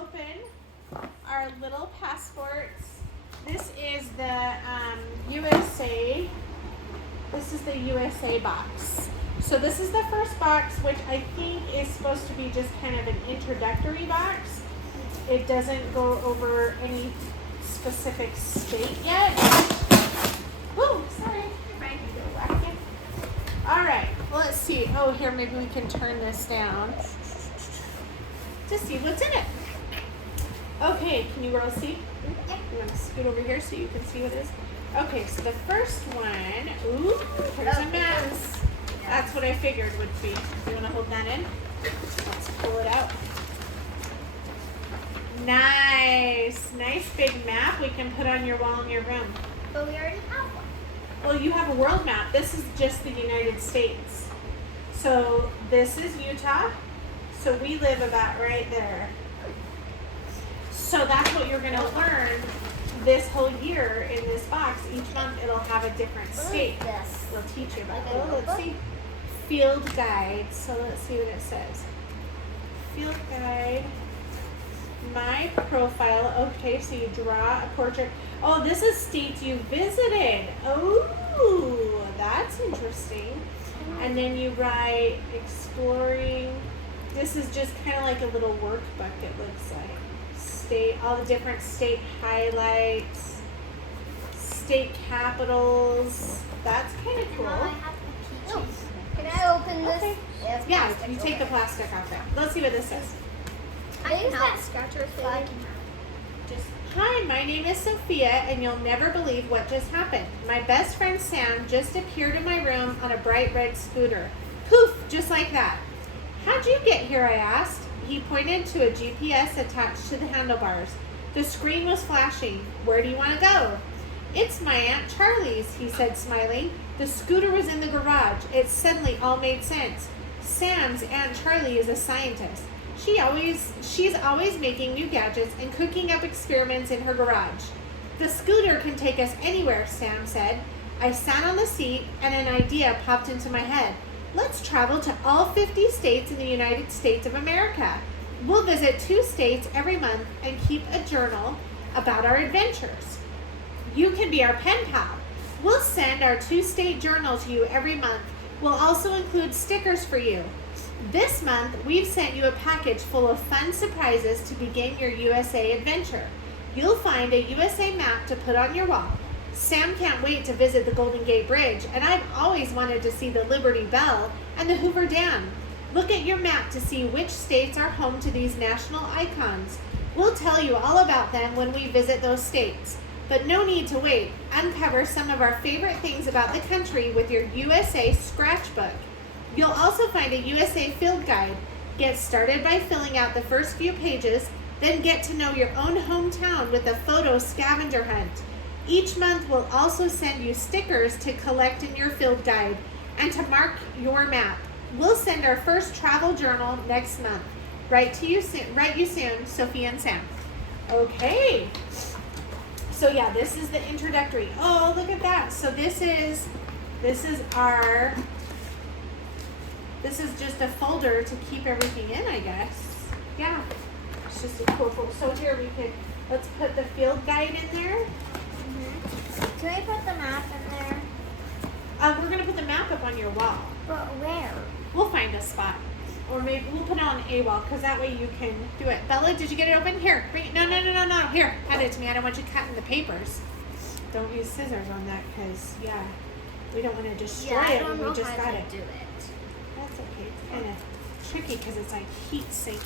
open our little passports. This is the USA. This is the USA box. So this is the first box, which I think is supposed to be just kind of an introductory box. It doesn't go over any specific state yet. Woo, sorry. All right, well, let's see. Oh, here, maybe we can turn this down to see what's in it. Okay, can you roll see? You want to scoot over here so you can see what it is? Okay, so the first one, ooh, here's a mess. That's what I figured would be. You want to hold that in? Let's pull it out. Nice. Nice big map we can put on your wall in your room. But we already have one. Well, you have a world map. This is just the United States. So this is Utah. So we live about right there. So that's what you're going to learn this whole year in this box. Each month it'll have a different state. Yes. It'll teach you about it. Oh, let's see. Field guide. So let's see what it says. Field guide. My profile. Okay, so you draw a portrait. Oh, this is states you visited. Oh, that's interesting. And then you write exploring. This is just kind of like a little workbook, it looks like. State, all the different state highlights, state capitals. That's kind of cool. Now I have the keychain. Can I open this? Okay. Yeah, you take the plastic off there. Let's see what this says. I use that scratcher so I can Just, hi, my name is Sophia, and you'll never believe what just happened. My best friend Sam just appeared in my room on a bright red scooter. Poof, just like that. How'd you get here, I asked. He pointed to a GPS attached to the handlebars. The screen was flashing. Where do you want to go? It's my Aunt Charlie's, he said, smiling. The scooter was in the garage. It suddenly all made sense. Sam's Aunt Charlie is a scientist. She's always making new gadgets and cooking up experiments in her garage. The scooter can take us anywhere, Sam said. I sat on the seat and an idea popped into my head. Let's travel to all 50 states in the United States of America. We'll visit 2 states every month and keep a journal about our adventures. You can be our pen pal. We'll send our 2-state journal to you every month. We'll also include stickers for you. This month, we've sent you a package full of fun surprises to begin your USA adventure. You'll find a USA map to put on your wall. Sam can't wait to visit the Golden Gate Bridge, and I've always wanted to see the Liberty Bell and the Hoover Dam. Look at your map to see which states are home to these national icons. We'll tell you all about them when we visit those states. But no need to wait. Uncover some of our favorite things about the country with your USA scratchbook. You'll also find a USA field guide. Get started by filling out the first few pages, then get to know your own hometown with a photo scavenger hunt. Each month we'll also send you stickers to collect in your field guide and to mark your map. We'll send our first travel journal next month. Write you soon, Sophie and Sam. Okay. So yeah, this is the introductory. Oh, look at that. So this is just a folder to keep everything in, I guess. Yeah. It's just a cool folder. So here let's put the field guide in there. Can I put the map in there? We're going to put the map up on your wall. But where? We'll find a spot. Or maybe we'll put it on a wall because that way you can do it. Bella, did you get it open? Here, bring it. No. Here, hand it to me. I don't want you cutting the papers. Don't use scissors on that because, yeah, we don't want to destroy it when we just got it. Do it. That's okay. It's kind of tricky because it's like heat sink.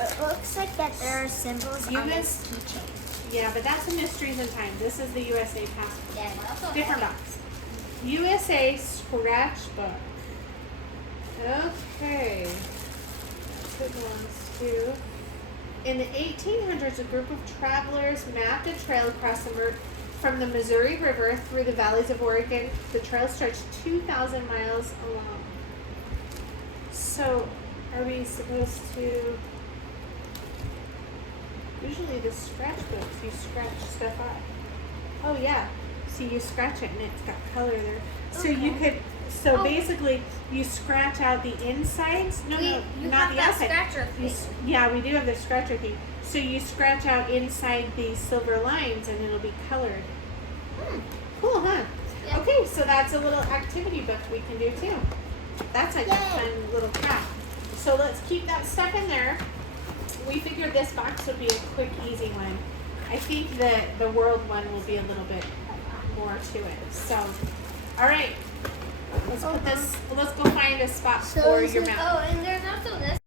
It looks like that there are symbols on this keychain. Yeah, but that's a Mysteries in Time. This is the USA passport. Yeah, but also Different box. USA scratchbook. Okay. Good ones too. In the 1800s, a group of travelers mapped a trail across from the Missouri River through the valleys of Oregon. The trail stretched 2,000 miles along. So, are we supposed to... Usually the scratchbooks, you scratch stuff off. Oh yeah, see you scratch it and it's got color there. So Okay. you could So basically, you scratch out the insides. No, You not have the that outside. scratcher thing. Yeah, we do have the scratcher thing. So you scratch out inside the silver lines, and it'll be colored. Cool, huh? Yeah. Okay, so that's a little activity book we can do too. That's like a fun little craft. So let's keep that stuff in there. We figured this box would be a quick, easy one. I think the world one will be a little bit more to it. So, all right, let's put this. Let's go find a spot for your mouth. Oh, and there's also this.